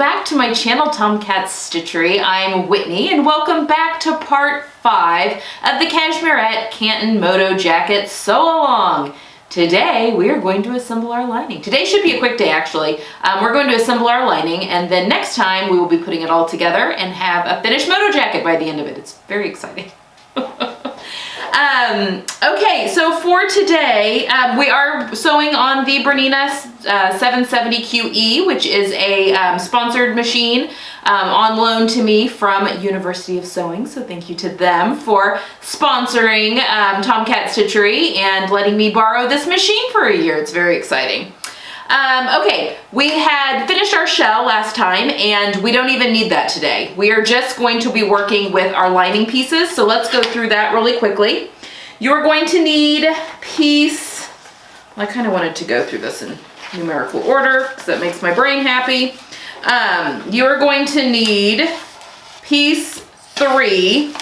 back to my channel, Tomcat's Stitchery. I'm Whitney, and welcome back to part 5 of the Cashmerette Canton Moto Jacket Sew Along. Today, we are going to assemble our lining. Today should be a quick day, actually. We're going to assemble our lining, and then next time we will be putting it all together and have a finished moto jacket by the end of it. It's very exciting. Okay, so for today, we are sewing on the Bernina 770QE, which is a sponsored machine on loan to me from University of Sewing. So thank you to them for sponsoring Tomcat Stitchery and letting me borrow this machine for a year. It's very exciting. Okay, we had finished our shell last time and we don't even need that today. We are just going to be working with our lining pieces. So let's go through that really quickly. You're going to need piece, I kind of wanted to go through this in numerical order because that makes my brain happy. You're going to need piece 3.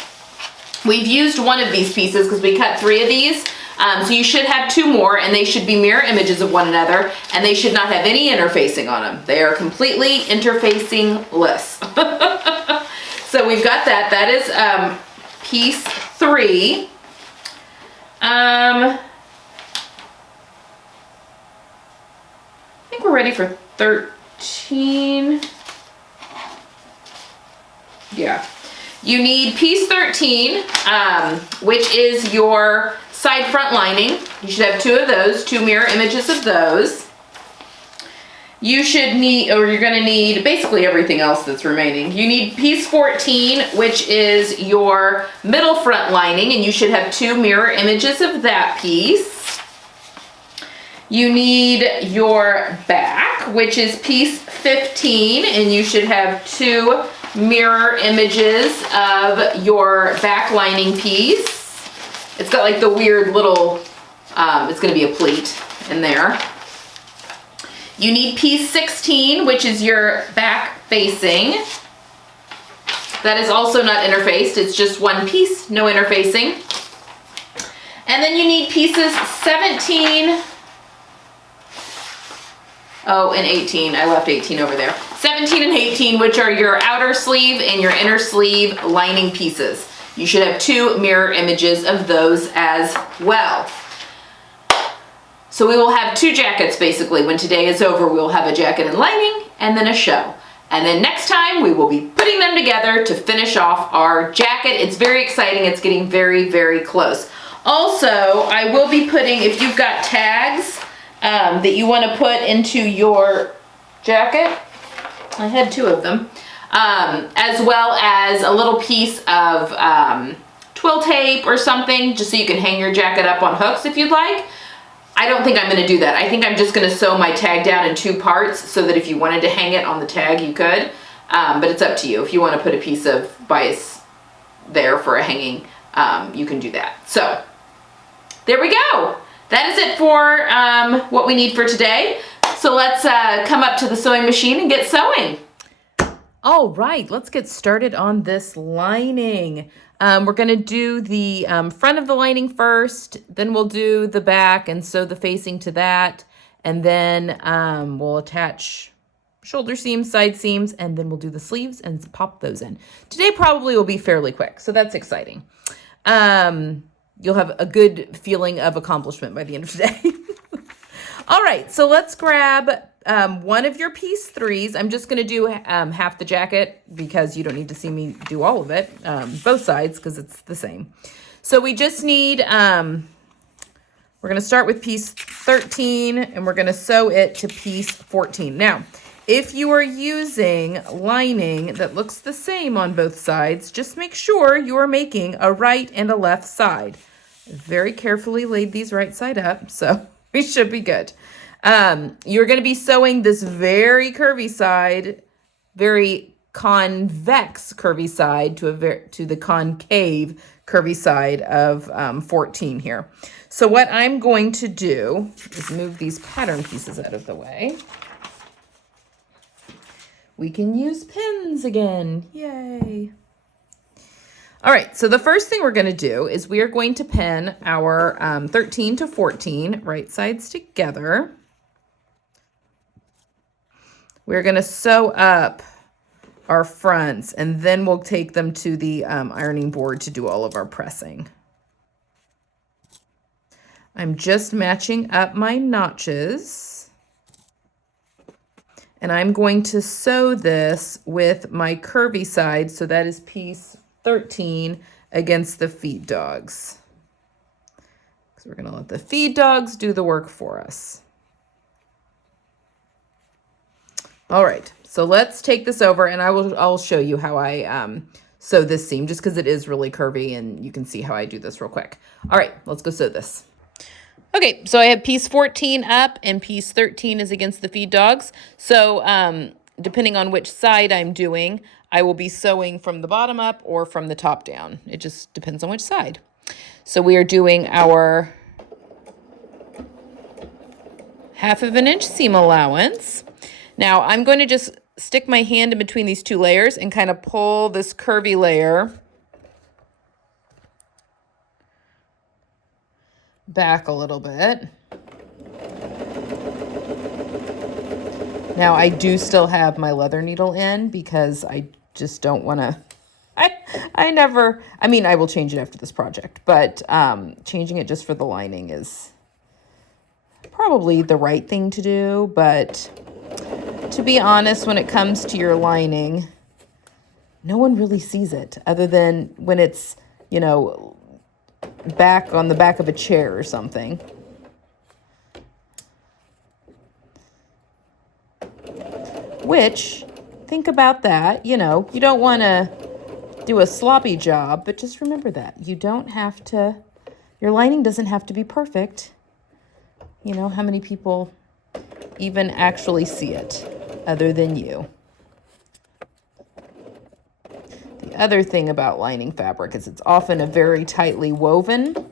We've used one of these pieces because we cut 3 of these. So you should have 2 more, and they should be mirror images of one another, and they should not have any interfacing on them. They are completely interfacing-less. So we've got that. That is piece 3. I think we're ready for 13. Yeah. You need piece 13, which is your side front lining. You should have 2 of those, 2 mirror images of those. You should need, or you're gonna need basically everything else that's remaining. You need piece 14, which is your middle front lining, and you should have 2 mirror images of that piece. You need your back, which is piece 15, and you should have 2 mirror images of your back lining piece. It's got like the weird little, it's gonna be a pleat in there. You need piece 16, which is your back facing. That is also not interfaced, it's just one piece, no interfacing. And then you need pieces 17, oh, and 18, I left 18 over there. 17 and 18, which are your outer sleeve and your inner sleeve lining pieces. You should have 2 mirror images of those as well. So we will have 2 jackets basically. When today is over, we will have a jacket and lining and then a show. And then next time we will be putting them together to finish off our jacket. It's very exciting. It's getting very, very close. Also, I will be putting, if you've got tags that you want to put into your jacket, I had 2 of them, as well as a little piece of twill tape or something, just so you can hang your jacket up on hooks if you'd like. I don't think I'm going to do that. I think I'm just going to sew my tag down in 2 parts so that if you wanted to hang it on the tag, you could. But it's up to you. If you want to put a piece of bias there for a hanging, you can do that. So there we go. That is it for what we need for today. So let's come up to the sewing machine and get sewing. All right, let's get started on this lining. We're gonna do the front of the lining first, then we'll do the back and sew the facing to that, and then we'll attach shoulder seams, side seams, and then we'll do the sleeves and pop those in. Today probably will be fairly quick, so that's exciting. You'll have a good feeling of accomplishment by the end of today. All right, so let's grab one of your piece 3s. I'm just going to do half the jacket because you don't need to see me do all of it, both sides, because it's the same. So we just need, we're going to start with piece 13 and we're going to sew it to piece 14. Now, if you are using lining that looks the same on both sides, just make sure you are making a right and a left side. Very carefully laid these right side up, so we should be good. You're going to be sewing this very curvy side, very convex curvy side to the concave curvy side of 14 here. So what I'm going to do is move these pattern pieces out of the way. We can use pins again. Yay. All right, so the first thing we're going to do is we are going to pin our 13 to 14 right sides together. We're gonna sew up our fronts, and then we'll take them to the ironing board to do all of our pressing. I'm just matching up my notches, and I'm going to sew this with my curvy side, so that is piece 13 against the feed dogs. So we're gonna let the feed dogs do the work for us. All right, so let's take this over, and I'll show you how I sew this seam, just because it is really curvy, and you can see how I do this real quick. All right, let's go sew this. Okay, so I have piece 14 up, and piece 13 is against the feed dogs. So depending on which side I'm doing, I will be sewing from the bottom up or from the top down. It just depends on which side. So we are doing our 1/2 inch seam allowance. Now I'm going to just stick my hand in between these two layers and kind of pull this curvy layer back a little bit. Now I do still have my leather needle in because I just don't want to, I mean, I will change it after this project, but changing it just for the lining is probably the right thing to do. But to be honest, when it comes to your lining, no one really sees it other than when it's, you know, back on the back of a chair or something. Which, think about that, you know, you don't want to do a sloppy job, but just remember that you don't have to, your lining doesn't have to be perfect. You know, how many people even actually see it other than you? The other thing about lining fabric is it's often a very tightly woven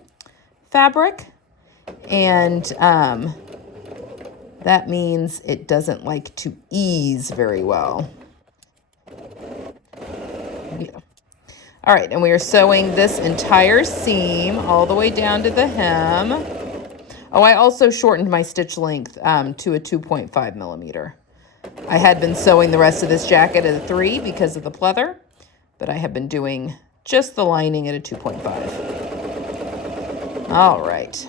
fabric, and that means it doesn't like to ease very well. Yeah. All right, and we are sewing this entire seam all the way down to the hem. Oh, I also shortened my stitch length to a 2.5 millimeter. I had been sewing the rest of this jacket at a 3 because of the pleather, but I have been doing just the lining at a 2.5. All right.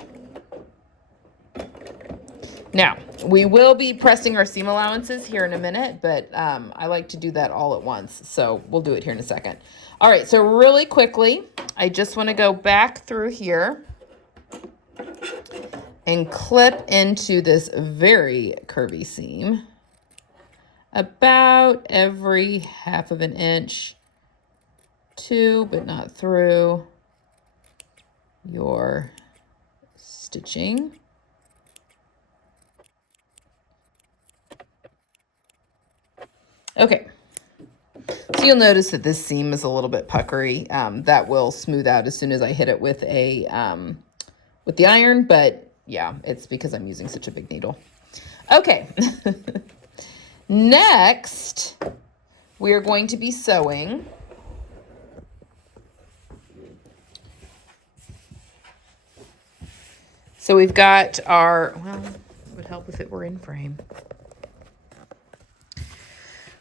Now, we will be pressing our seam allowances here in a minute, but I like to do that all at once, so we'll do it here in a second. All right, so really quickly, I just want to go back through here and clip into this very curvy seam about every 1/2 inch to, but not through, your stitching. Okay, so you'll notice that this seam is a little bit puckery. That will smooth out as soon as I hit it with a with the iron, but yeah, it's because I'm using such a big needle. Okay, next we are going to be sewing so we've got our, well, it would help if it were in frame.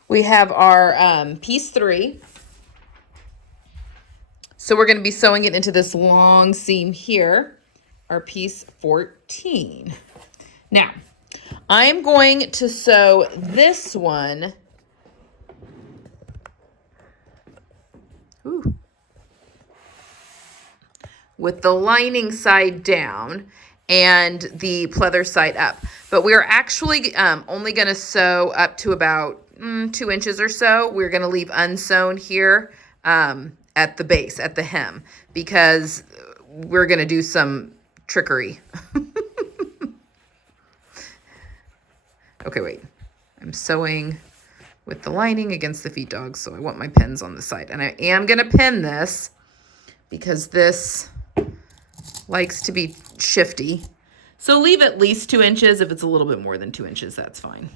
We have our piece 3. So we're going to be sewing it into this long seam here, our piece 14. Now, I am going to sew this one with the lining side down and the pleather side up. But we're actually only going to sew up to about 2 inches or so. We're going to leave unsewn here at the base, at the hem, because we're going to do some trickery. Okay, wait. I'm sewing with the lining against the feed dogs, so I want my pins on the side. And I am going to pin this because this likes to be shifty. So leave at least 2 inches. If it's a little bit more than 2 inches, that's fine.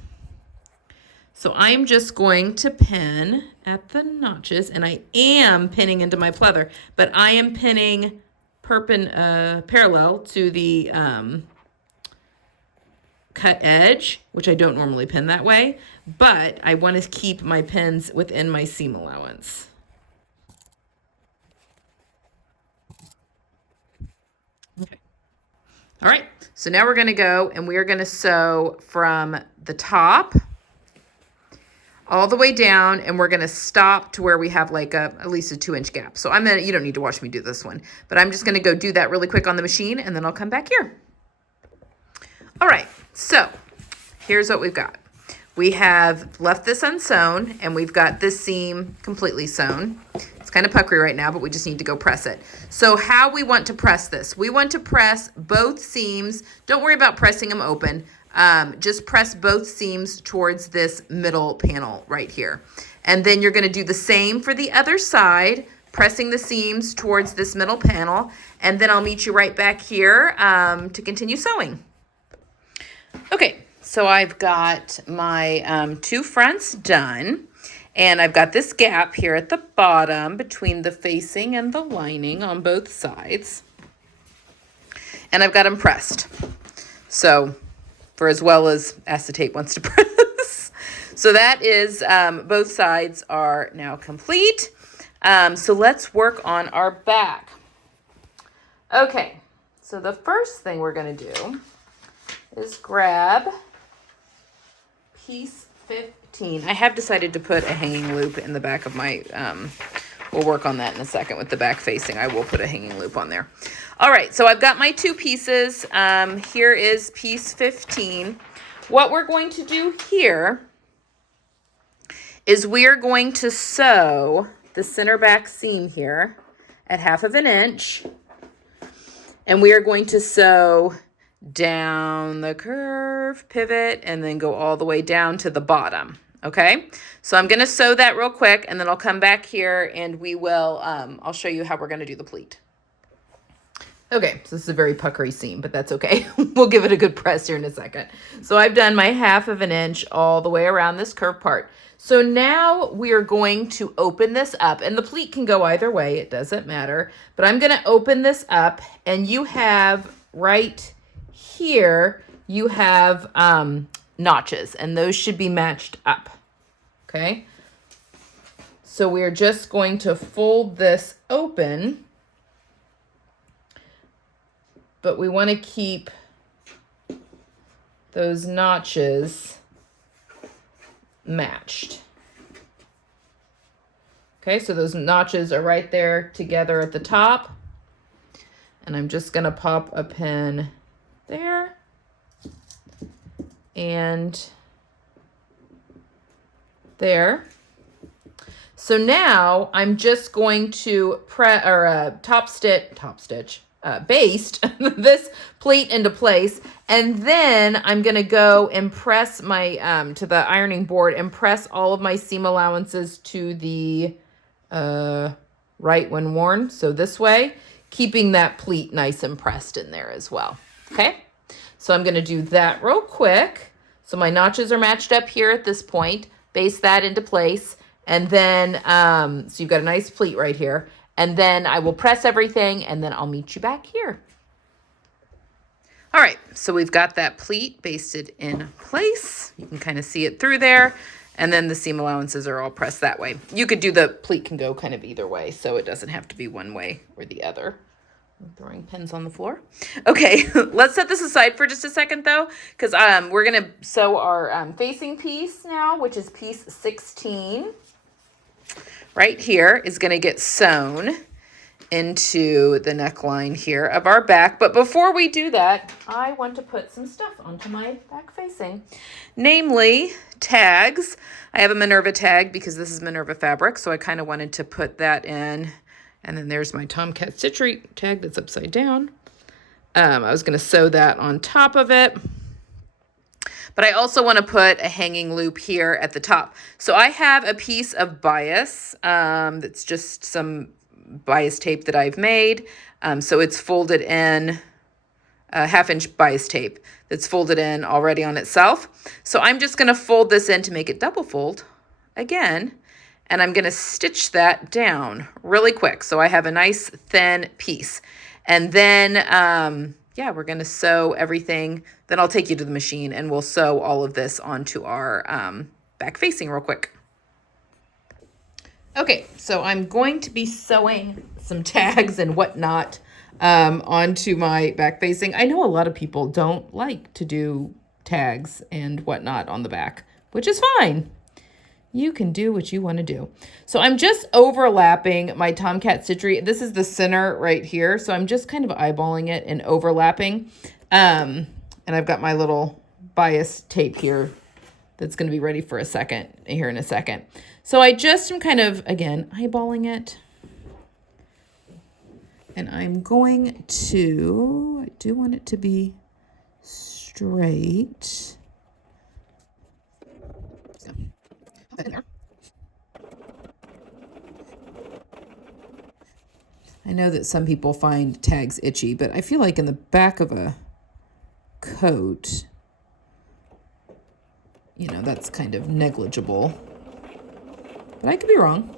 So I'm just going to pin at the notches, and I am pinning into my pleather, but I am pinning parallel to the cut edge, which I don't normally pin that way, but I want to keep my pins within my seam allowance. Okay. All right, so now we're going to go and we are going to sew from the top all the way down, and we're going to stop to where we have like at least a 2-inch gap. So you don't need to watch me do this one, but I'm just going to go do that really quick on the machine, and then I'll come back here. All right, so here's what we've got. We have left this unsewn, and we've got this seam completely sewn. It's kind of puckery right now, but we just need to go press it. So how we want to press this, we want to press both seams. Don't worry about pressing them open. Just press both seams towards this middle panel right here. And then you're going to do the same for the other side, pressing the seams towards this middle panel. And then I'll meet you right back here to continue sewing. Okay, so I've got my 2 fronts done. And I've got this gap here at the bottom between the facing and the lining on both sides. And I've got them pressed. So for as well as acetate wants to press. So that is, both sides are now complete. So let's work on our back. Okay, so the first thing we're gonna do is grab piece 15. I have decided to put a hanging loop in the back of my, we'll work on that in a second with the back facing. I will put a hanging loop on there. All right, so I've got my 2 pieces. Here is piece 15. What we're going to do here is we are going to sew the center back seam here at 1/2 inch. And we are going to sew down the curve, pivot, and then go all the way down to the bottom. Okay, so I'm going to sew that real quick, and then I'll come back here and we will, I'll show you how we're going to do the pleat. Okay, so this is a very puckery seam, but that's okay. We'll give it a good press here in a second. So I've done my 1/2 inch all the way around this curved part. So now we are going to open this up, and the pleat can go either way, it doesn't matter, but I'm going to open this up, and you have right here, you have notches, and those should be matched up. Okay, so we're just going to fold this open, but we want to keep those notches matched. Okay, so those notches are right there together at the top, and I'm just going to pop a pin there and there. So now I'm just going to baste this pleat into place, and then I'm going to go and press my to the ironing board and press all of my seam allowances to the right when worn, so this way, keeping that pleat nice and pressed in there as well. Okay, so I'm going to do that real quick. So my notches are matched up here at this point, baste that into place, and then so you've got a nice pleat right here. And then I will press everything, and then I'll meet you back here. All right, so we've got that pleat basted in place. You can kind of see it through there. And then the seam allowances are all pressed that way. You could do the pleat can go kind of either way, so it doesn't have to be one way or the other. I'm throwing pins on the floor. Okay, let's set this aside for just a second, though, because we're going to sew our facing piece now, which is piece 16. Right here is going to get sewn into the neckline here of our back. But before we do that, I want to put some stuff onto my back facing, namely tags. I have a Minerva tag because this is Minerva fabric, so I kind of wanted to put that in. And then there's my Tomcat Stitchery tag that's upside down. I was going to sew that on top of it. But I also want to put a hanging loop here at the top. So I have a piece of bias that's just some bias tape that I've made. So it's folded in, a 1/2 inch bias tape that's folded in already on itself. So I'm just going to fold this in to make it double fold again. And I'm going to stitch that down really quick. So I have a nice thin piece. And then yeah, we're gonna sew everything. Then I'll take you to the machine and we'll sew all of this onto our back facing real quick. Okay, so I'm going to be sewing some tags and whatnot onto my back facing. I know a lot of people don't like to do tags and whatnot on the back, which is fine. You can do what you want to do. So I'm just overlapping my Tomcat Stitchery. This is the center right here. So I'm just kind of eyeballing it and overlapping. And I've got my little bias tape here that's going to be ready for a second, here in a second. So I just am kind of, again, eyeballing it. And I'm going to, I do want it to be straight. So, pop that in there. I know that some people find tags itchy, but I feel like in the back of a coat, you know, that's kind of negligible. But I could be wrong.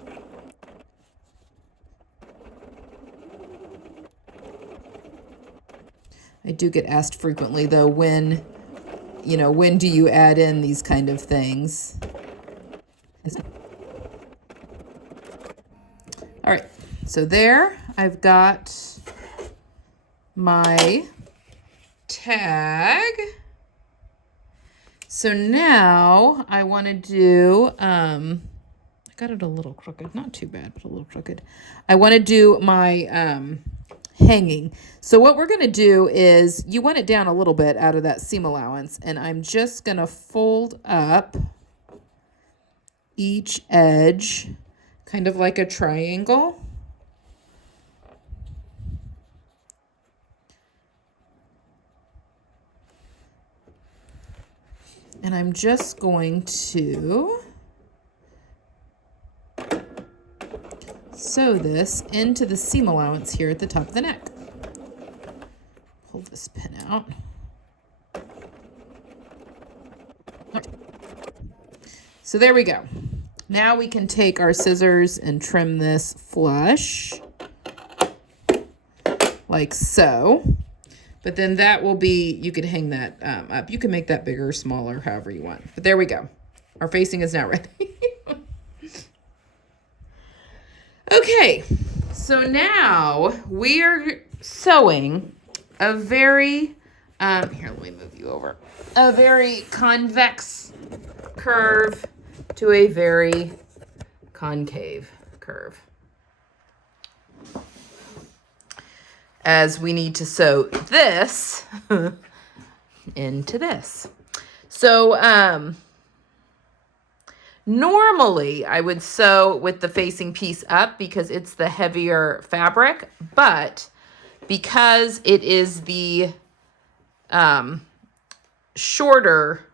I do get asked frequently, though, when do you add in these kind of things? All right, so there I've got my tag. So now I want to do, I got it a little crooked, not too bad, but a little crooked. I want to do my hanging. So what we're going to do is, you want it down a little bit out of that seam allowance, and I'm just going to fold up each edge kind of like a triangle. And I'm just going to sew this into the seam allowance here at the top of the neck. Pull this pin out. Right. So there we go. Now we can take our scissors and trim this flush, like so. But then that will be, you can hang that up. You can make that bigger or smaller, however you want. But there we go. Our facing is now ready. Okay, so now we are sewing a very, here, let me move you over. A very convex curve to a very concave curve. As we need to sew this into this. So normally I would sew with the facing piece up because it's the heavier fabric, but because it is the shorter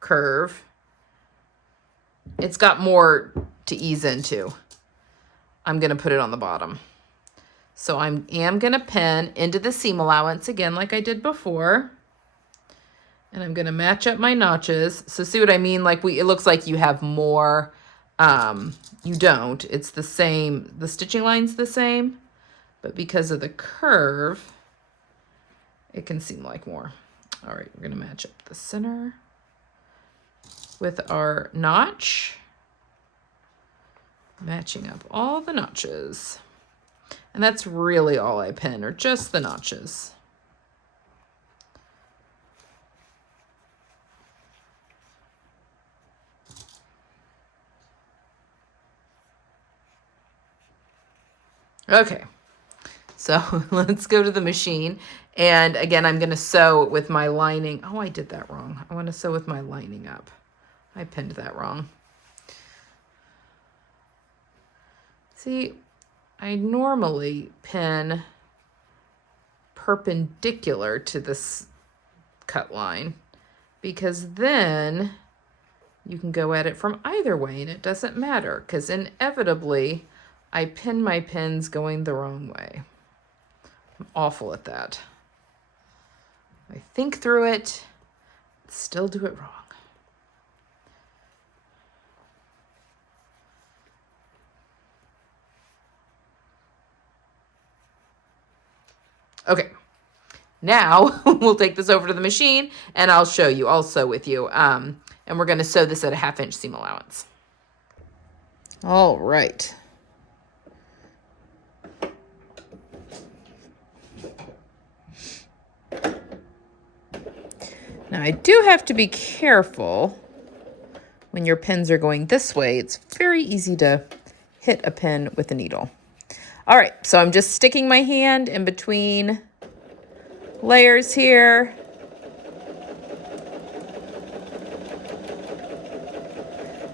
curve, it's got more to ease into. I'm going to put it on the bottom. So I am going to pin into the seam allowance again like I did before. And I'm going to match up my notches. So see what I mean? Like it looks like you have more. You don't. It's the same. The stitching line's the same. But because of the curve, it can seem like more. All right, we're going to match up the center with our notch. Matching up all the notches. And that's really all I pin, or just the notches. Okay, so let's go to the machine. And again, I'm going to sew with my lining. Oh, I did that wrong. I want to sew with my lining up. I pinned that wrong. See, I normally pin perpendicular to this cut line because then you can go at it from either way and it doesn't matter, because inevitably I pin my pins going the wrong way. I'm awful at that. I think through it, still do it wrong. Okay, Now we'll take this over to the machine and I'll show you, I'll sew with you. And we're gonna sew this at a 1/2 inch seam allowance. All right. Now I do have to be careful when your pins are going this way. It's very easy to hit a pin with a needle. All right, so I'm just sticking my hand in between layers here.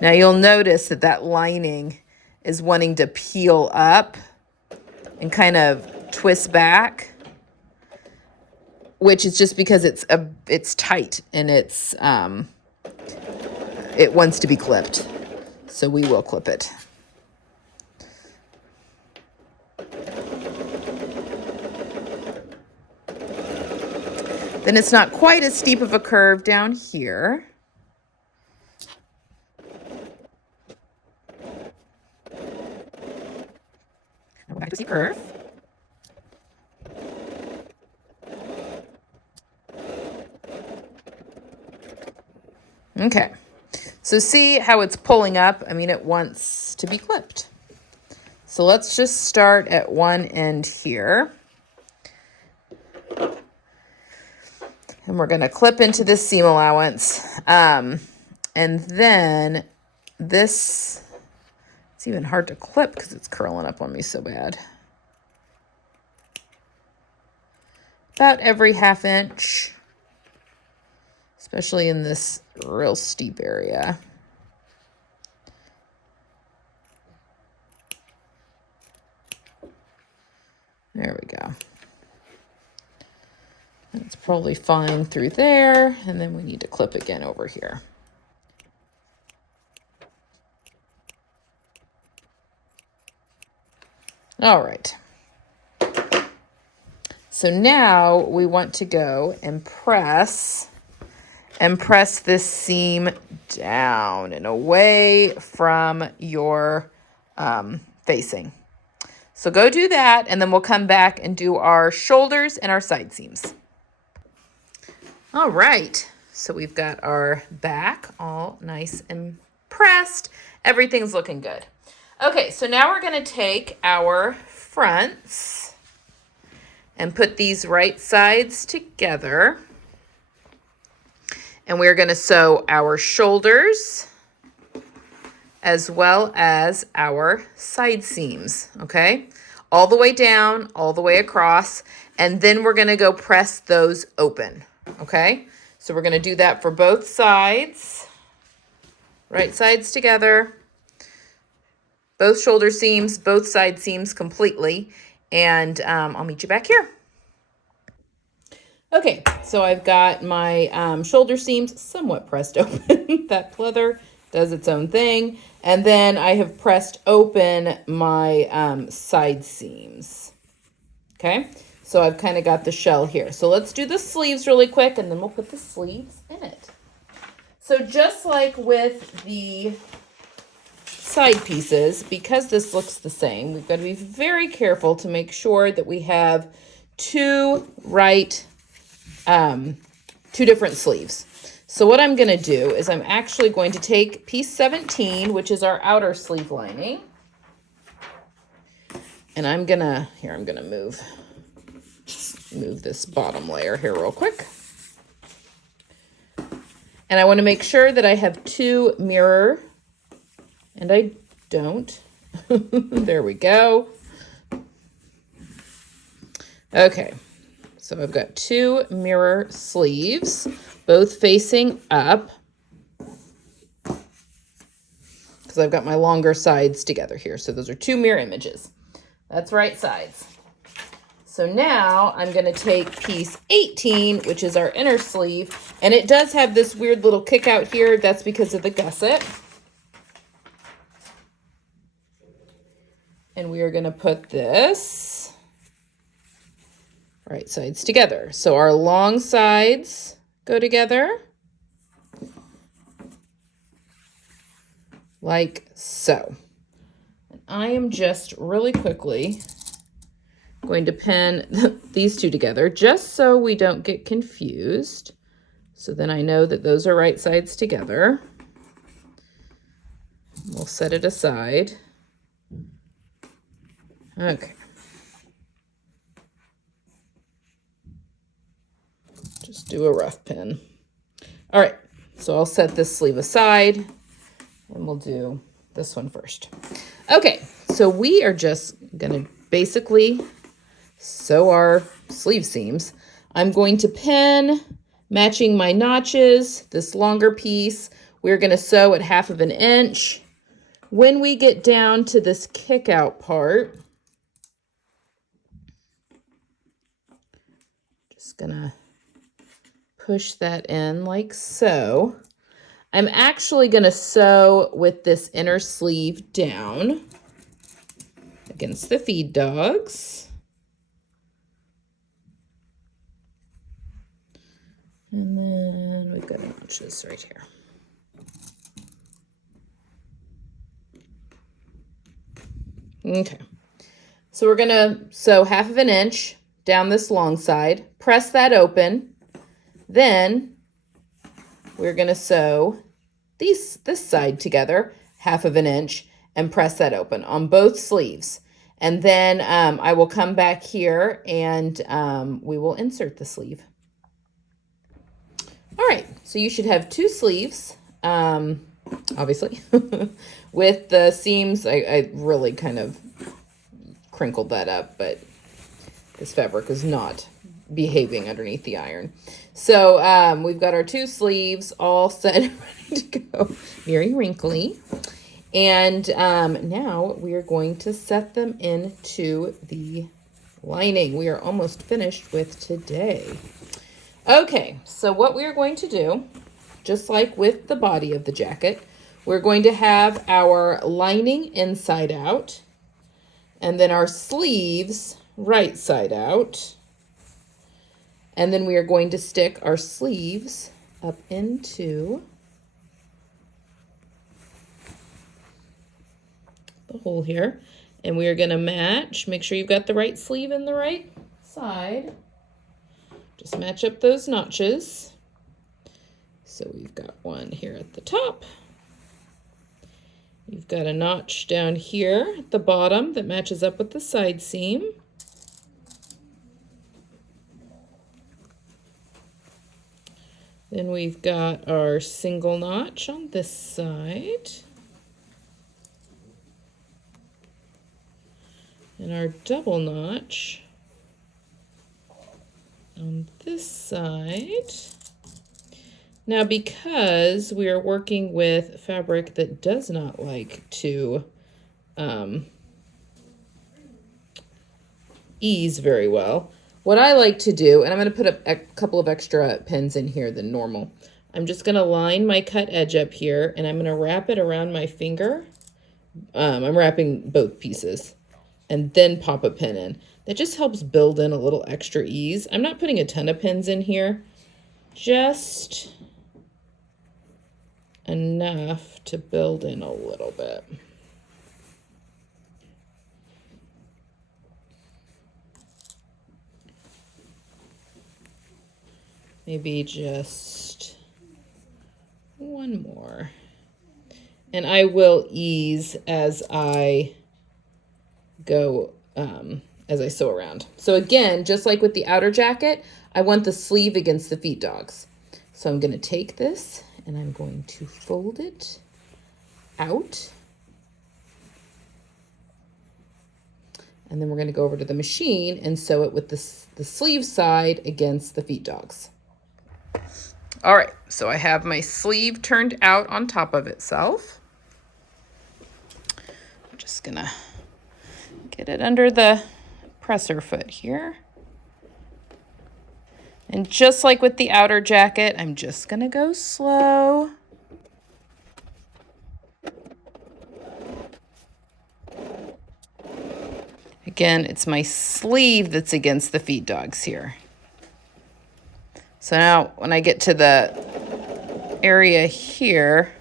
Now you'll notice that that lining is wanting to peel up and kind of twist back, which is just because it's tight and it wants to be clipped. So we will clip it. Then it's not quite as steep of a curve down here. Now back to the curve. Okay, so see how it's pulling up? I mean, it wants to be clipped. So let's just start at one end here. And we're going to clip into this seam allowance. And then this, it's even hard to clip because it's curling up on me so bad. About every 1/2 inch, especially in this real steep area. There we go. It's probably fine through there, and then we need to clip again over here. All right. So now we want to go and press this seam down and away from your facing. So go do that, and then we'll come back and do our shoulders and our side seams. All right, so we've got our back all nice and pressed. Everything's looking good. Okay, so now we're gonna take our fronts and put these right sides together. And we're gonna sew our shoulders as well as our side seams, okay? All the way down, all the way across, and then we're gonna go press those open. Okay, so we're going to do that for both sides, right sides together, both shoulder seams, both side seams completely, and I'll meet you back here. Okay, so I've got my shoulder seams somewhat pressed open. That pleather does its own thing, and then I have pressed open my side seams. Okay. So I've kind of got the shell here. So let's do the sleeves really quick, and then we'll put the sleeves in it. So just like with the side pieces, because this looks the same, we've got to be very careful to make sure that we have two different sleeves. So what I'm going to do is I'm actually going to take piece 17, which is our outer sleeve lining, and I'm going to move this bottom layer here real quick. And I want to make sure that I have two mirror, and I don't. There we go. Okay, so I've got two mirror sleeves, both facing up, because I've got my longer sides together here. So those are two mirror images. That's right sides. So now I'm going to take piece 18, which is our inner sleeve, and it does have this weird little kick out here. That's because of the gusset. And we are going to put this right sides together. So our long sides go together like so. And I am just really quickly going to pin these two together just so we don't get confused. So then I know that those are right sides together. We'll set it aside. Okay. Just do a rough pin. All right, so I'll set this sleeve aside and we'll do this one first. Okay, so we are just gonna basically sew our sleeve seams. I'm going to pin, matching my notches, this longer piece. We're gonna sew at 1/2 inch. When we get down to this kick out part, just gonna push that in like so. I'm actually gonna sew with this inner sleeve down against the feed dogs. And then we've got notches right here. Okay, so we're gonna sew 1/2 inch down this long side, press that open, then we're gonna sew this side together 1/2 inch and press that open on both sleeves. And then I will come back here and we will insert the sleeve. All right, so you should have 2 sleeves, obviously, with the seams. I really kind of crinkled that up, but this fabric is not behaving underneath the iron. So we've got our 2 sleeves all set and ready to go, very wrinkly. And now we are going to set them into the lining. We are almost finished with today. Okay, so what we are going to do, just like with the body of the jacket, we're going to have our lining inside out, and then our sleeves right side out. And then we are going to stick our sleeves up into the hole here. And we are going to match, make sure you've got the right sleeve in the right side. Just match up those notches. So we've got one here at the top. You've got a notch down here at the bottom that matches up with the side seam. Then we've got our single notch on this side. And our double notch on this side. Now, because we are working with fabric that does not like to ease very well, what I like to do, and I'm going to put a couple of extra pins in here than normal. I'm just going to line my cut edge up here, and I'm going to wrap it around my finger. I'm wrapping both pieces, and then pop a pin in. That just helps build in a little extra ease. I'm not putting a ton of pins in here, just enough to build in a little bit. Maybe just one more. And I will ease as I go, as I sew around. So again, just like with the outer jacket, I want the sleeve against the feet dogs. So I'm going to take this and I'm going to fold it out. And then we're going to go over to the machine and sew it with the sleeve side against the feet dogs. All right, so I have my sleeve turned out on top of itself. I'm just going to get it under the presser foot here. And just like with the outer jacket, I'm just going to go slow. Again, it's my sleeve that's against the feed dogs here. So now when I get to the area here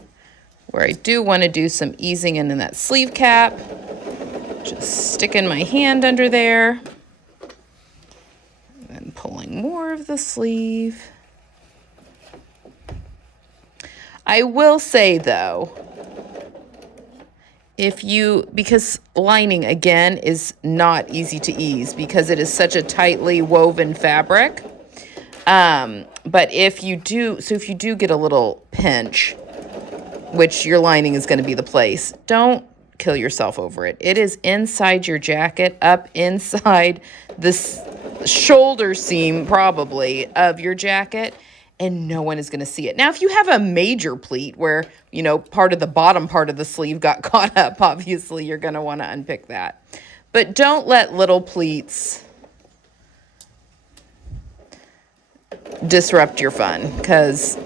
where I do want to do some easing in that sleeve cap, just stick in my hand under there. of the sleeve. I will say though, because lining again is not easy to ease because it is such a tightly woven fabric. But if you do get a little pinch, which your lining is going to be the place, don't kill yourself over it. It is inside your jacket, up inside this shoulder seam probably of your jacket, and no one is going to see it. Now, if you have a major pleat where, part of the bottom part of the sleeve got caught up, obviously you're going to want to unpick that. But don't let little pleats disrupt your fun, because,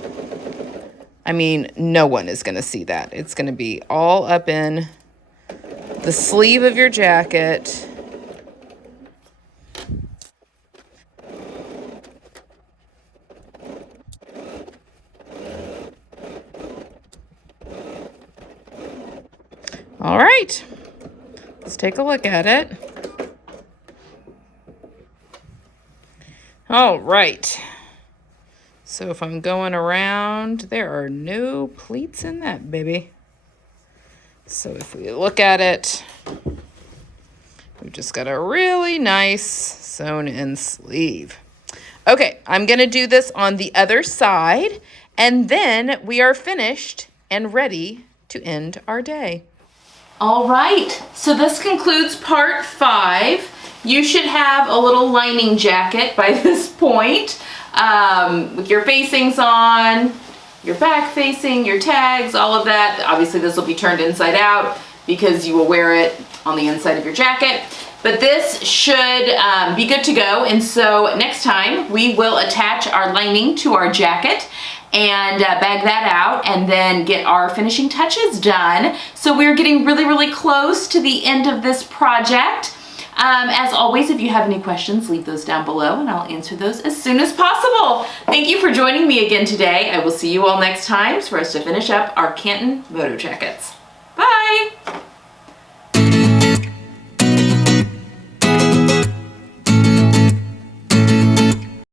no one is going to see that. It's going to be all up in the sleeve of your jacket. All right, let's take a look at it. All right, so if I'm going around, there are no pleats in that baby. So if we look at it, we've just got a really nice sewn in sleeve. Okay, I'm gonna do this on the other side, and then we are finished and ready to end our day. All right, so this concludes part 5. You should have a little lining jacket by this point, with your facings on, your back facing, your tags, all of that. Obviously this will be turned inside out because you will wear it on the inside of your jacket. But this should be good to go. And so next time we will attach our lining to our jacket and bag that out and then get our finishing touches done. So we're getting really, really close to the end of this project. As always, if you have any questions, leave those down below and I'll answer those as soon as possible. Thank you for joining me again today. I will see you all next time for us to finish up our Canton Moto Jackets.